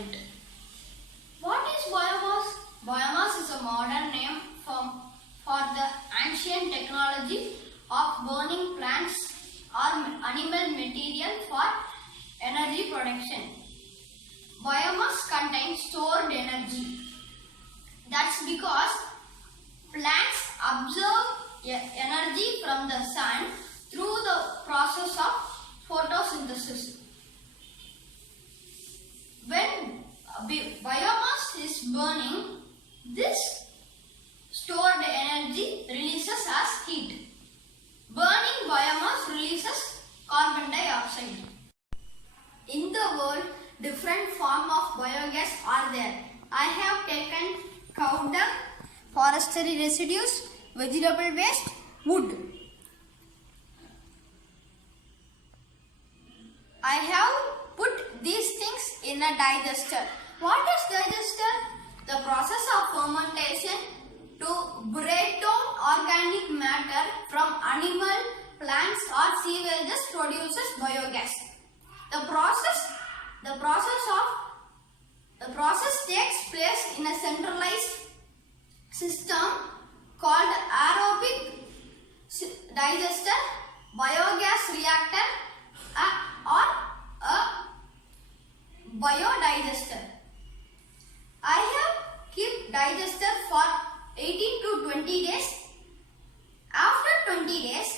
environment. What is biomass? Biomass is a modern name for the ancient technology of burning plants or animal material for energy production. Biomass contains stored energy. That's because plants absorb energy from the sun through the process of photosynthesis. When biomass is burning, this stored energy releases as heat. Burning biomass releases carbon dioxide. In the world, different forms of biogas are there. I have taken cow dung, forestry residues, vegetable waste, wood. I have put these things in a digester. What is digester? The process of fermentation to break down organic matter from animal, plants or sewages produces biogas. The process takes place in a centralized system called aerobic digester, biogas reactor or a biodigester. I have kept digester for 18 to 20 days. After 20 days,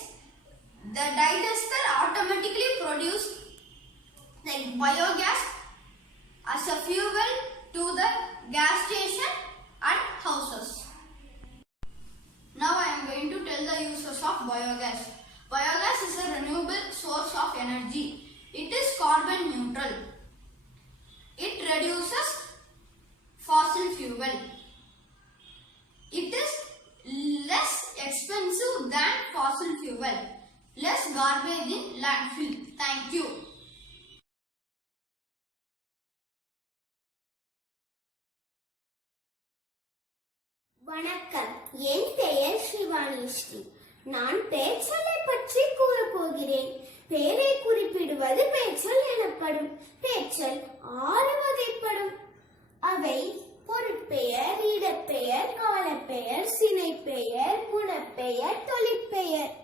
the digester automatically produces the biogas as a fuel to the gas station and houses. Now I am going to tell the uses of biogas. Biogas is a renewable source of energy. It is carbon neutral. It reduces fossil fuel. It is less expensive than fossil fuel. Less garbage in landfill. Thank you. வணக்கம். என் பெயர் சிவானி ஸ்ரீ. நான் பேச்சலை பற்றி கூறப்போகிறேன். பெயரை குறிப்பிடுவது பேச்சல் எனப்படும். பேச்சல் 6 வகைப்படும். அவை பொருட்பெயர், இடப்பெயர், காலப்பெயர், சினைப்பெயர், குணப்பெயர், தொழிற்பெயர்.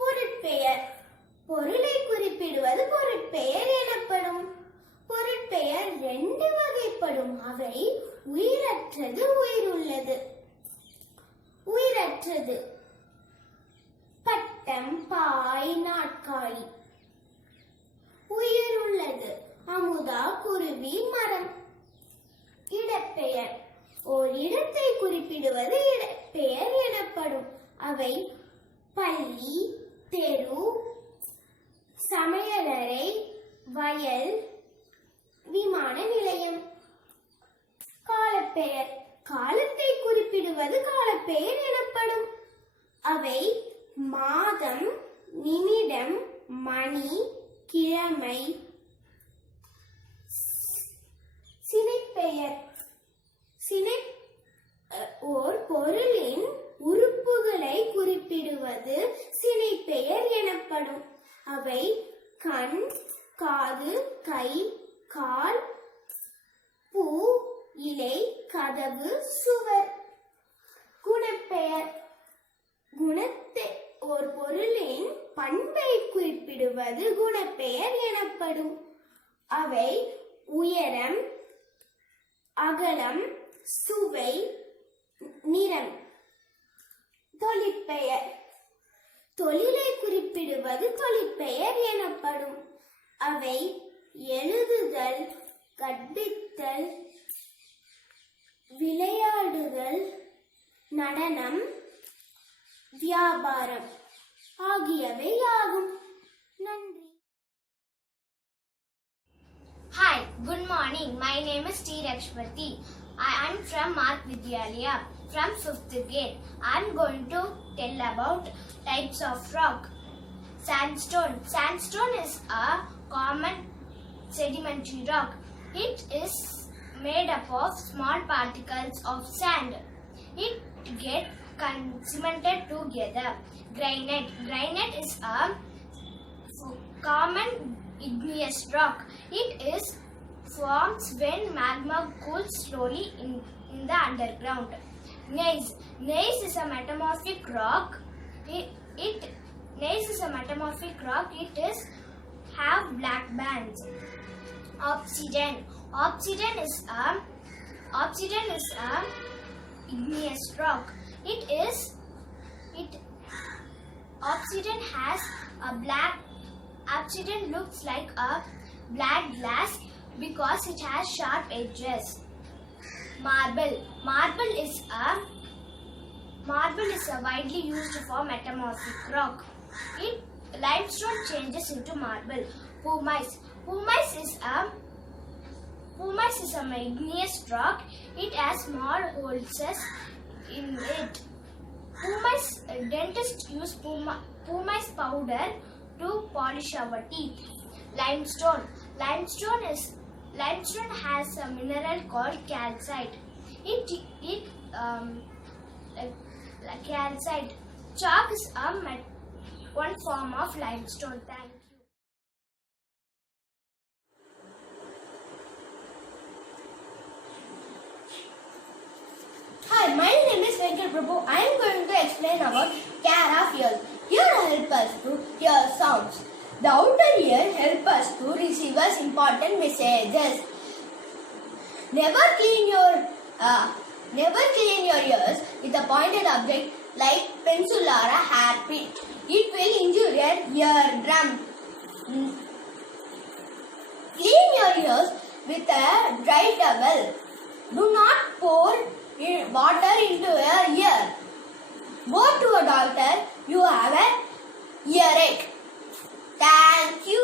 பொருட்பெயர் பொருளை குறிப்பிடுவது பொருட்பெயர் எனப்படும். பொருட்பெயர் 2 வகைப்படும். அவை உயிரற்றது, உயிருள்ளது. உயிரற்றது பட்டம், பாய், நாற்காலி. உயிருள்ளது அமுதா, குருவி, மரம். இடப்பெயர் ஓர் இடத்தை குறிப்பிடுவது இடப்பெயர் எனப்படும். அவை பள்ளி, தெரு, சமையலறை, வயல், விமான நிலையம். காலப்பெயர் காலத்தை குறிப்பிடுவது காலப்பெயர் எனப்படும். அவை மாதம், நிமிடம், மணி, கிழமை. சினைப்பெயர் ஓர் பொருளின் உறுப்புகளை குறிப்பிடுவது சினைப்பெயர் எனப்படும். அவை கண், காது, கை, கால், பூ, இலை, கதவு, சுவர். குணப்பெயர் குணத்தை ஒரு பொருளின் பண்பை குறிப்பிடுவது குணப்பெயர் எனப்படும். அவை உயரம், அகலம், சுவை, நிறம். தொழிற்பெயர் தொழிலை குறிப்பிடுவது தொழிற்பெயர் எனப்படும். அவை எழுதுதல், கற்பித்தல், விளையாடுதல், நடனம், வியாபாரம் ஆகியவை ஆகும். நன்றி. Hi, good morning. My name is T. Lakshmati. I am from Marg Vidyalaya from 5th grade. I am going to tell about types of rock. Sandstone. Sandstone is a common sedimentary rock. It is made up of small particles of sand. It gets cemented together. Granite. Granite is a common igneous rock. It is forms when magma cools slowly in the underground. Gneiss. Gneiss is a metamorphic rock. Gneiss is a metamorphic rock. It is have black bands. Obsidian. Obsidian is a igneous rock. Obsidian has a black. Obsidian looks like a black glass because it has sharp edges. Marble. Marble is a widely used for metamorphic rock. Limestone changes into marble. Pumice. Pumice is a igneous rock. It has small holes in it. Dentists use pumice powder to polish our teeth. Limestone. Limestone has a mineral called calcite. Calcite. Chalk is one form of limestone. Thank you. Hi, my name is Venkat Prabhu. I am going to explain about care of ears. Ear help us to hear sounds. The outer ear help us to receive us important messages. Never clean your ears with a pointed object like pencil or a hairpin. It will injure your eardrum. Clean your ears with a dry towel. Do not pour water into your ear. Go to a doctor. You have an earache. Thank you.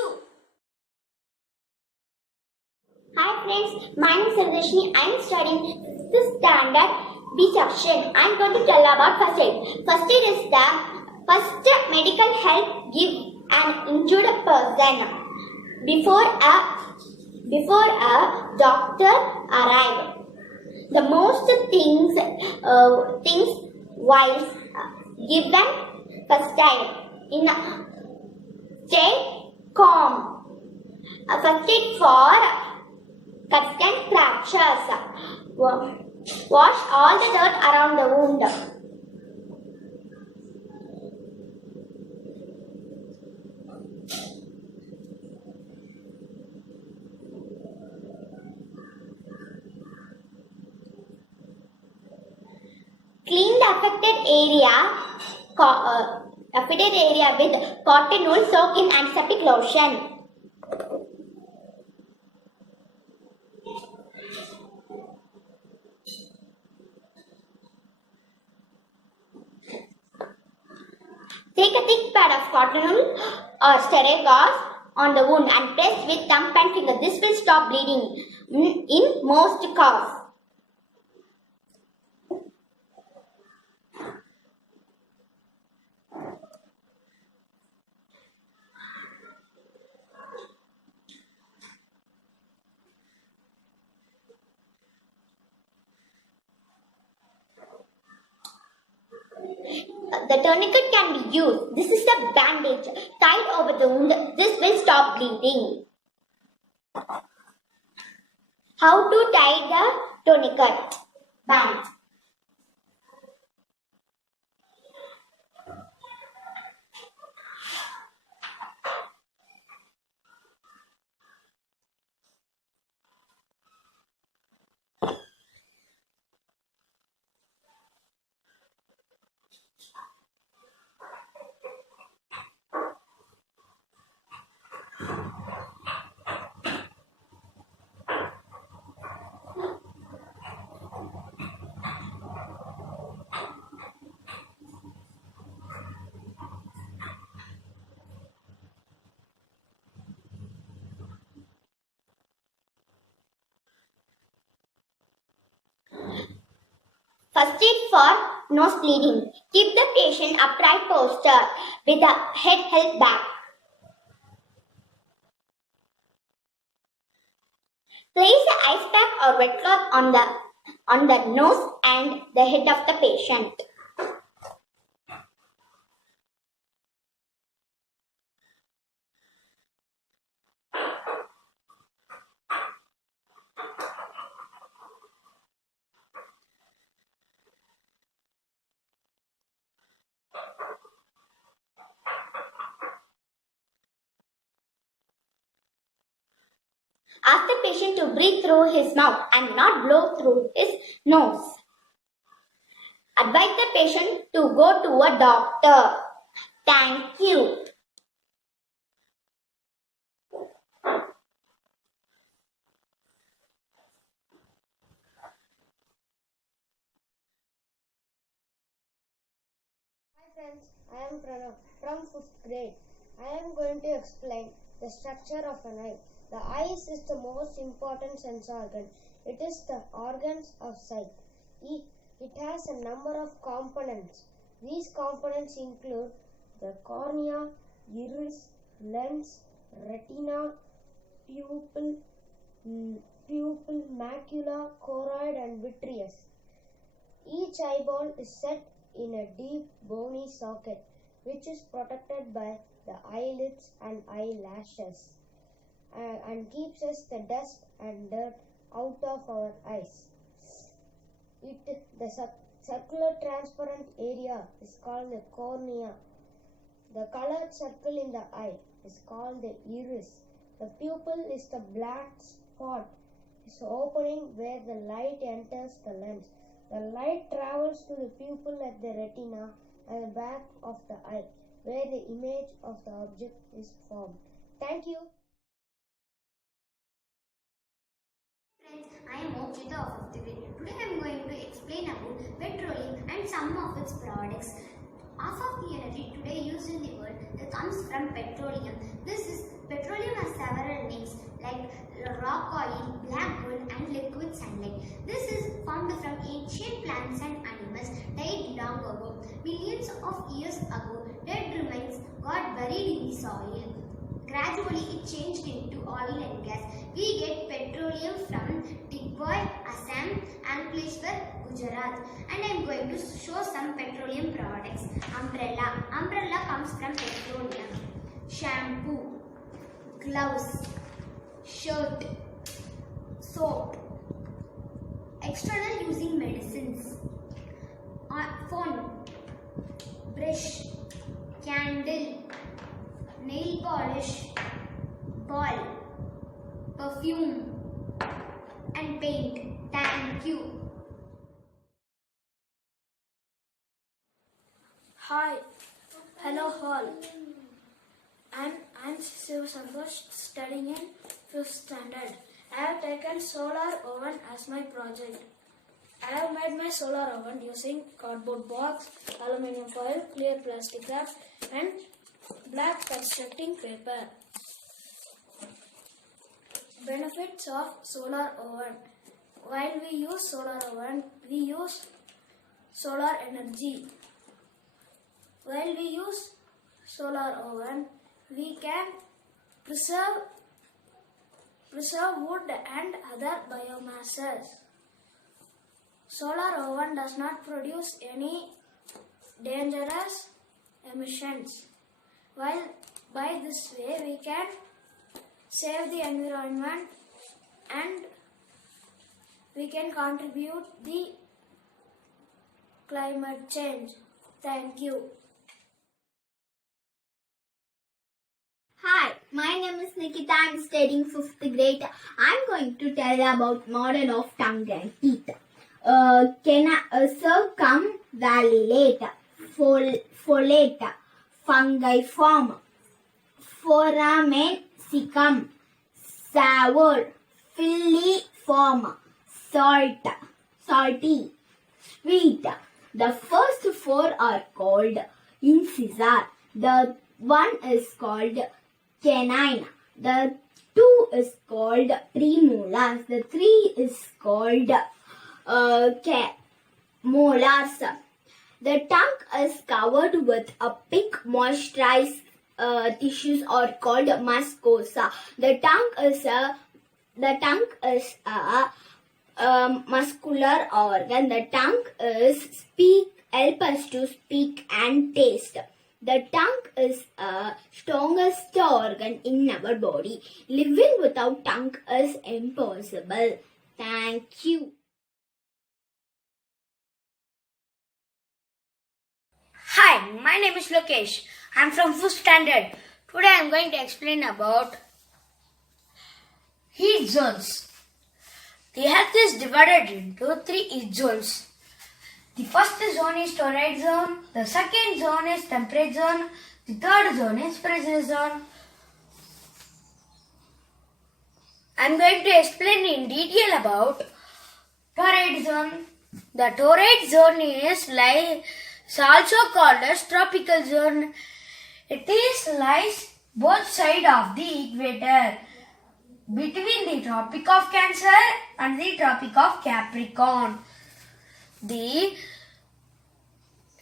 Hi friends, my name is Sarveshni. I am studying 5th standard B section. I am going to tell about first aid. First aid is the first medical help give an injured person before a doctor arrives. The most things while given first aid in stay calm. First aid for cuts and fractures. Wash all the dirt around the wound. Clean the affected area with cotton wool soaked in antiseptic lotion. Take a thick pad of cotton wool or sterile gauze on the wound and press with thumb and finger. This will stop bleeding in most cases. The tourniquet can be used. This is the bandage tied over the wound. This will stop bleeding. How to tie the tourniquet? Band. First aid for nose bleeding. Keep the patient upright posture with the head held back. Place the ice pack or wet cloth on the nose and the head of the patient. Ask the patient to breathe through his mouth and not blow through his nose. Advise the patient to go to a doctor. Thank you. Hi friends, I am Pranav from 5th grade. I am going to explain the structure of an eye. The eyes is the most important sense organ. It is the organs of sight. It has a number of components. These components include the cornea, iris, lens, retina, pupil, macula, choroid and vitreous. Each eyeball is set in a deep bony socket which is protected by the eyelids and eyelashes and keeps us the dust and dirt out of our eyes. The circular transparent area is called the cornea. The colored circle in the eye is called the iris. The pupil is the black spot, is opening where the light enters the lens. The light travels to the pupil at the retina and the back of the eye, where the image of the object is formed. Thank you. Friends, I am Mokshita of 5th grade. Today I am going to explain about petroleum and some of its products. Half of the energy today used in the world that comes from petroleum. Petroleum has several names like rock oil, black gold and liquid sunlight. This is formed from ancient plants and animals died long ago. Millions of years ago, dead remains got buried in the soil. Gradually, it changed into oil and gas. We get petroleum from Digboy, Assam, Ankleshwar, Gujarat. And I am going to show some petroleum products. Umbrella. Umbrella comes from petroleum. Shampoo, gloves, shirt, soap. External using medicines. Phone, brush, candle, nail polish, ball, perfume and paint. Thank you. Hi, hello all. I'm Shiv Santosh, studying in 5th standard. I have taken solar oven as my project. I have made my solar oven using cardboard box, aluminium foil, clear plastic wrap and black constructing paper. Benefits of solar oven. While we use solar oven, we use solar energy. While we use solar oven, we can preserve wood and other biomasses. Solar oven does not produce any dangerous emissions. While by this way we can save the environment and we can contribute the climate change. Thank you. Hi, my name is Nikita. I'm studying 5th grade. I'm going to tell about model of tongue and teeth. Circumvallate, folate, fungiform, foramen sour, filiform, salty, sweet. The first four are called incisor. The one is called canine. The two is called premolars. The three is called molars. The tongue is covered with a pink moisturized tissues are called mucosa. The tongue is a muscular organ. The tongue is help us to speak and taste. The tongue is the strongest organ in our body. Living without tongue is impossible. Thank you. Hi, my name is Lokesh. I'm from 5th standard. Today I'm going to explain about heat zones. The Earth is divided into 3 heat zones. The first zone is torrid zone, the second zone is temperate zone, the third zone is frigid zone. I am going to explain in detail about torrid zone. The torrid zone is also called as tropical zone. It lies both sides of the equator, between the Tropic of Cancer and the Tropic of Capricorn. The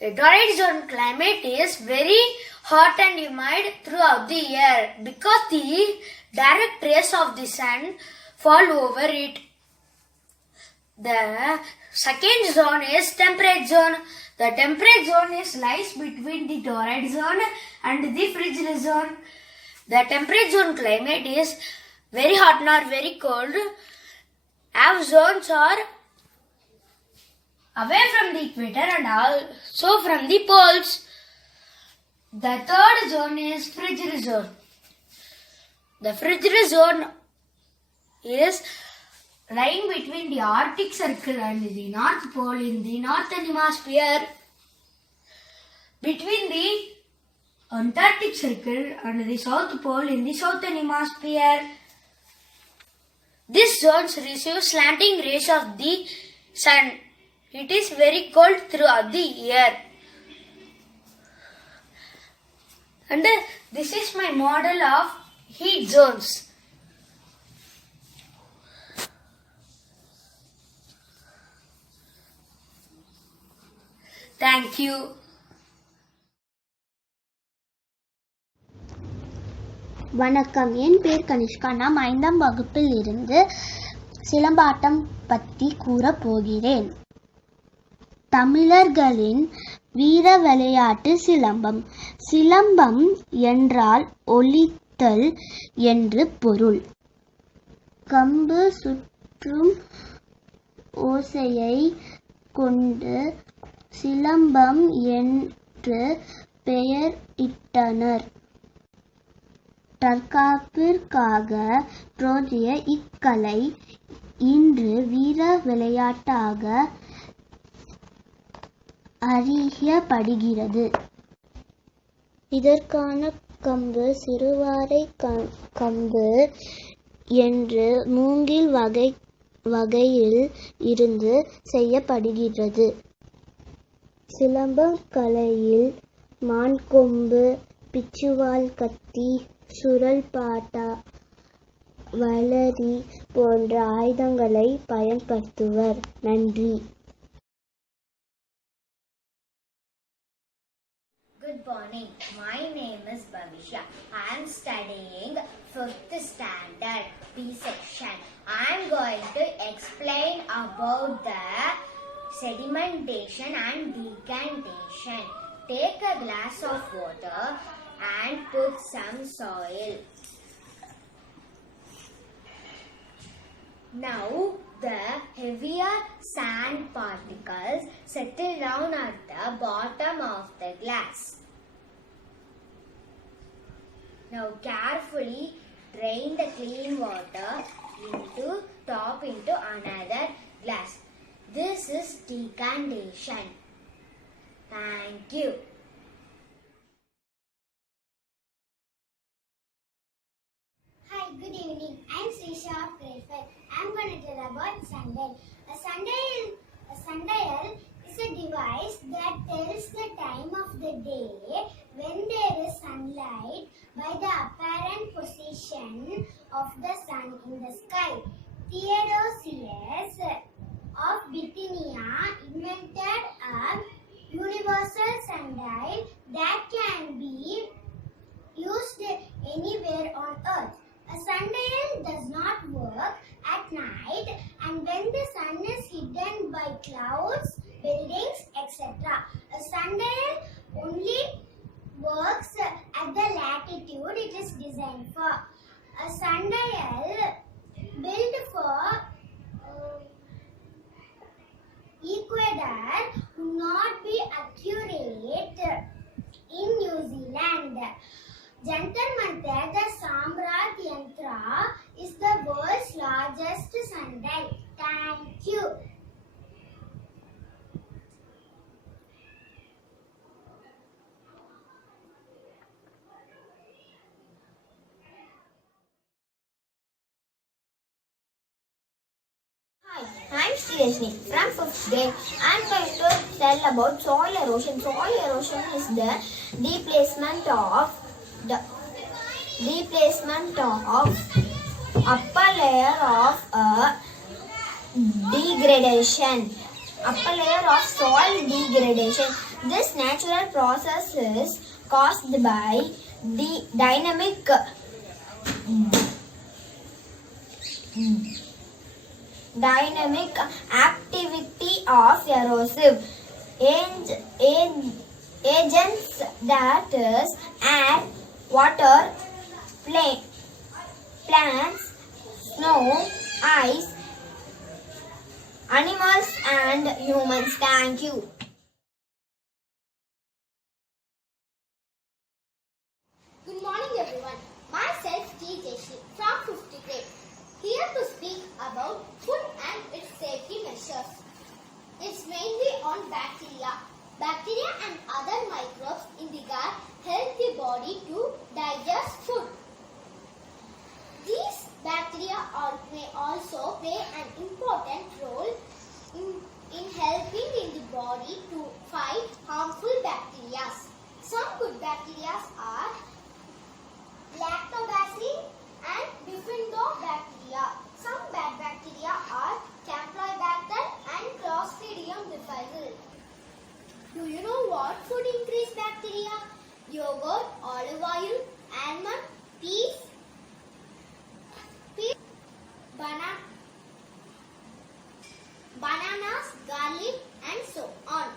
torrid zone climate is very hot and humid throughout the year because the direct rays of the sun fall over it. The second zone is temperate zone. The temperate zone lies between the torrid zone and the frigid zone. The temperate zone climate is very hot nor very cold. Our zones are away from the equator and also from the poles. The third zone is frigid zone. The frigid zone is lying between the Arctic Circle and the North Pole in the Northern Hemisphere, between the Antarctic Circle and the South Pole in the Southern Hemisphere. These zones receive slanting rays of the sun. It is very cold throughout the year. And this is my model of heat zones. Thank you. வணக்கம், என் பேர் கனிஷ்கா. நான் 5ஆம் வகுப்பில் இருந்து சிலம்பாட்டம் பற்றி கூறப் போகிறேன். தமிழர்களின் வீர விளையாட்டு சிலம்பம். சிலம்பம் என்றால் ஒலித்தல் என்று பொருள். கம்பு சுற்றும் ஓசையை கொண்டு சிலம்பம் என்று பெயர் இட்டனர். தற்காப்பிற்காக தோன்றிய இக்கலை இன்று வீர விளையாட்டாக அறியப்படுகிறது. இதற்கான கம்பு சிறுவாரை கம்பு என்று மூங்கில் வகையில் இருந்து செய்யப்படுகிறது. சிலம்பக் கலையில் மான்கொம்பு, பிச்சுவால் கத்தி, சுழல் பாட்டா, வளரி போன்ற ஆயுதங்களை பயன்படுத்துவர். நன்றி. Good morning. My name is Bhavisha. I am studying 5th standard B section. I am going to explain about the sedimentation and decantation. Take a glass of water and put some soil. Now the heavier sand particles settle down at the bottom of the glass. Now carefully drain the clean water into another glass. This is decantation. Thank you. Hi, good evening. I'm Srisha of grade 5. I'm going to tell about sundial. A sundial is a device that tells the time of the day when there is sunlight by the apparent position of the sun in the sky. Theodosius of Bithynia invented a universal sundial that can be used anywhere on earth. A sundial does not work at night and when the sun is hidden by clouds, buildings, etc. A sundial only works at the latitude it is designed for. A sundial built for equator would not be accurate in New Zealand. Jantar Mantar, the Samrat Yantra, is the world's Rashni from 5th grade. I am going to tell about soil erosion. Soil erosion is the displacement of upper layer of a degradation. Upper layer of soil degradation. This natural process is caused by the dynamic activity of erosive agents that is add water, plants, snow, ice, animals and humans. Thank you. Good morning everyone. Myself T. Jeshi from 5th grade. Here to speak about food and its safety measures. It's mainly on bacteria. Bacteria and other microbes in the gut help the body to digest food. These bacteria may also play an important role in helping in the body to fight harmful bacteria. Some good bacteria are lactobacillus and bifidobacteria. Some bad bacteria are campylobacter and Clostridium difficile. Do you know what food increase bacteria? Yogurt, olive oil, almond, peas, bananas, garlic and so on.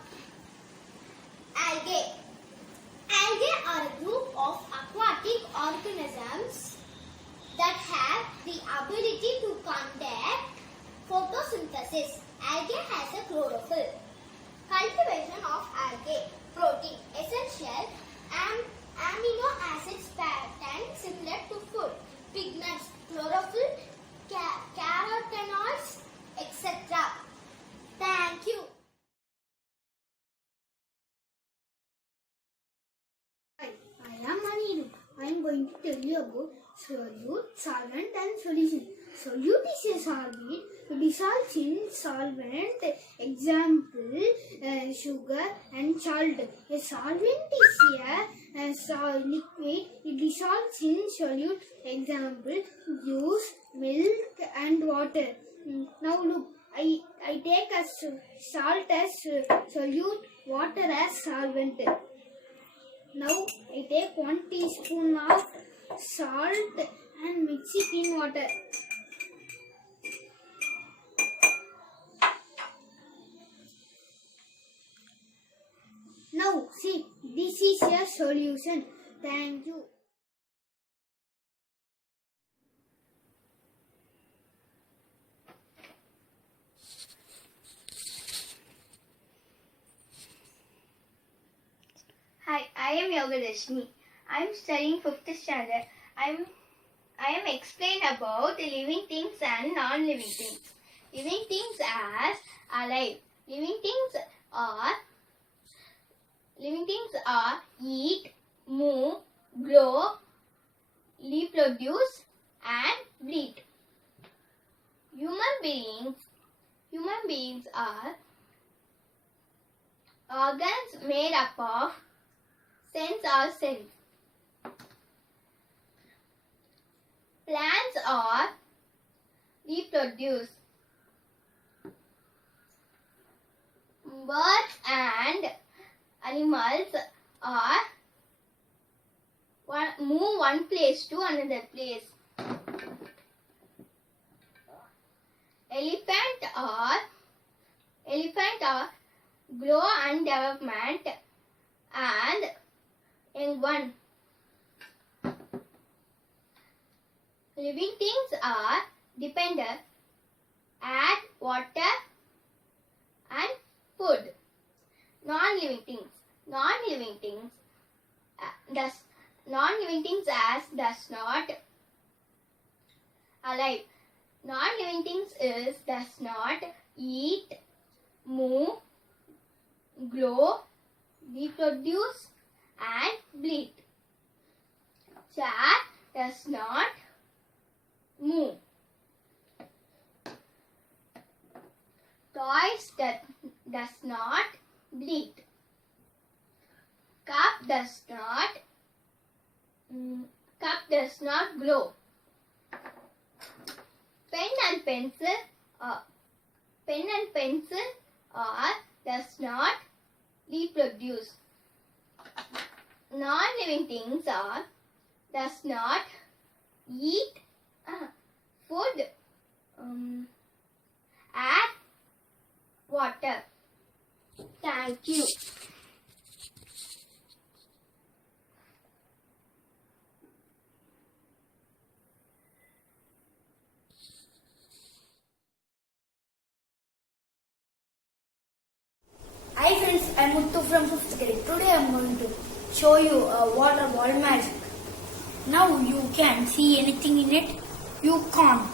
Algae. Algae are a group of aquatic organisms that have the ability to conduct photosynthesis. Algae has a chlorophyll. Cultivation of algae. Protein. Essential amino acids pattern similar to food. Pigments. Chlorophyll. Carotenoids, etc. Thank you. Hi, I am Anirudh. I am going to tell you about solute, solvent and solution. Solute is a solvent to dissolve in solvent. Example, sugar and salt. A solvent is a liquid. It dissolves in solute. Example, juice, milk and water. Now look, I take salt as solute, water as solvent. Now I take 1 teaspoon of salt and mix it in water. Now see, this is a solution. Thank you. Hi, I am Yoga Rashmi. I am studying 5th standard. I am explain about living things and non-living things. Living things as alive. Living things are eat, move, grow, reproduce and breed. Human beings are organs made up of cells. Plants are reproduce. Birds and animals are move one place to another place. Elephant are grow and development and young one. Living things are dependent, add water and food. Non-living things as does not alive. Non-living things is does not eat, move, grow, reproduce and breed. Chair does not move. does not bleed. Cup does not glow. Pen and pencil are does not reproduce. Non-living things are does not eat food, add water. Thank you. Hi friends, I'm Muttu from 5th grade. Today I'm going to show you a water ball magic. Now you can see anything in it? You can't.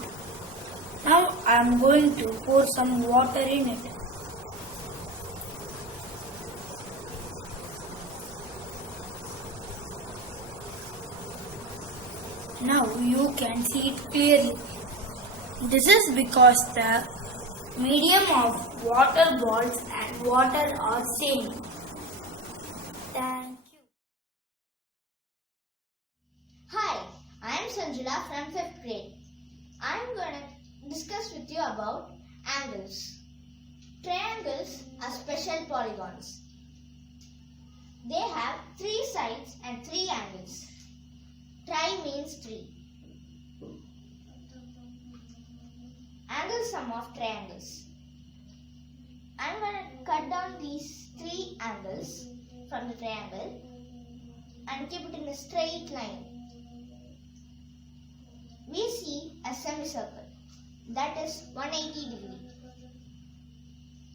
Now I'm going to pour some water in it. Now you can see it clearly. This is because the medium of water balls and water are same. Thank you. Hi, I am Sanjula from 5th grade. I am going to discuss with you about angles. Triangles are special polygons. They have 3 sides and 3 angles. Tri means 3. Angle sum of triangles. I am going to cut down these 3 angles from the triangle and keep it in a straight line. We see a semicircle, that is 180 degree.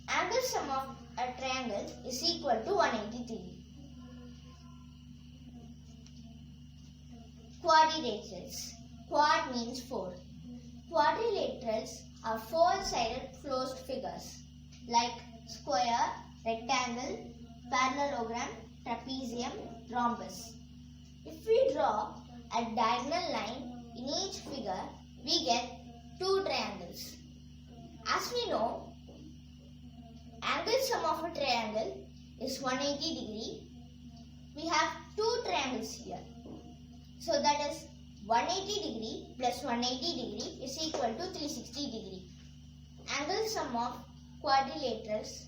Angle sum of a triangle is equal to 180 degree. Quadrilaterals. Quad means 4. Quadrilaterals are 4-sided closed figures like square, rectangle, parallelogram, trapezium, rhombus. If we draw a diagonal line in each figure, we get 2 triangles. As we know, angle sum of a triangle is 180 degree. We have 2 triangles here. So that is 180 degree plus 180 degree is equal to 360 degree. Angle sum of quadrilaterals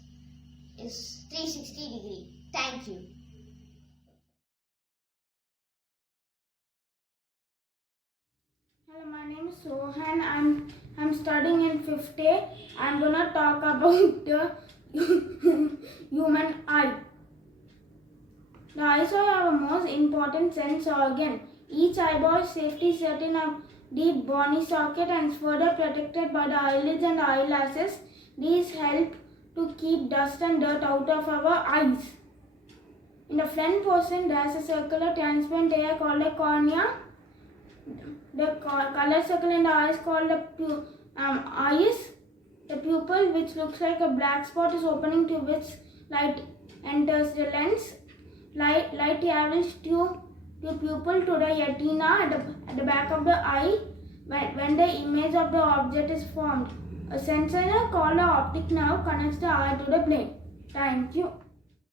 is 360 degree. Thank you. Hello, my name is Sohan. I'm studying in 5th A. I'm gonna talk about the human eye. The eyes are our most important sense organ. Each eyeball is safely set in a deep bony socket and is further protected by the eyelids and eyelashes. These help to keep dust and dirt out of our eyes. In the front portion, there is a circular transparent layer called a cornea. The color circle in the eye is called the iris. The pupil, which looks like a black spot, is opening to which light enters the lens. Light travels to pupil to the retina at the back of the eye when the image of the object is formed. A sensor called the optic nerve connects the eye to the brain. Thank you.